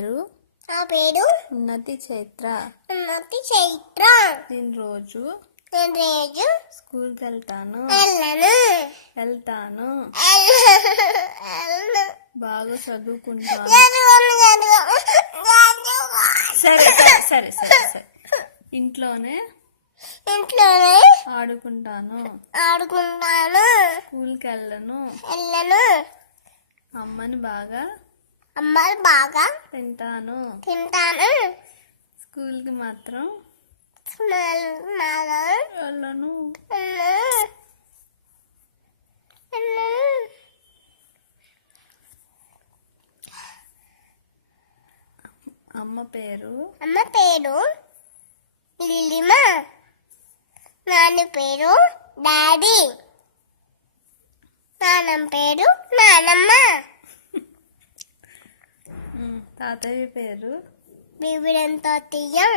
నా పేరు ఉన్నతి చైత్ర. నేను రోజు స్కూల్కి వెళ్తాను. బాగా చదువుకుంటాను. సరే సరే సరే సరే ఇంట్లోనే ఆడుకుంటాను. స్కూల్కి వెళ్ళను. అమ్మని బాగా తింటాను. స్కూల్కి మాత్రం వెళ్ళను. అమ్మ పేరు లిలిమా. నాన్న పేరు డాడీ. నాన్నమ్మ పేరు నానమ్మ. తాతయ్య పేరు బీబీడంతో తీయం.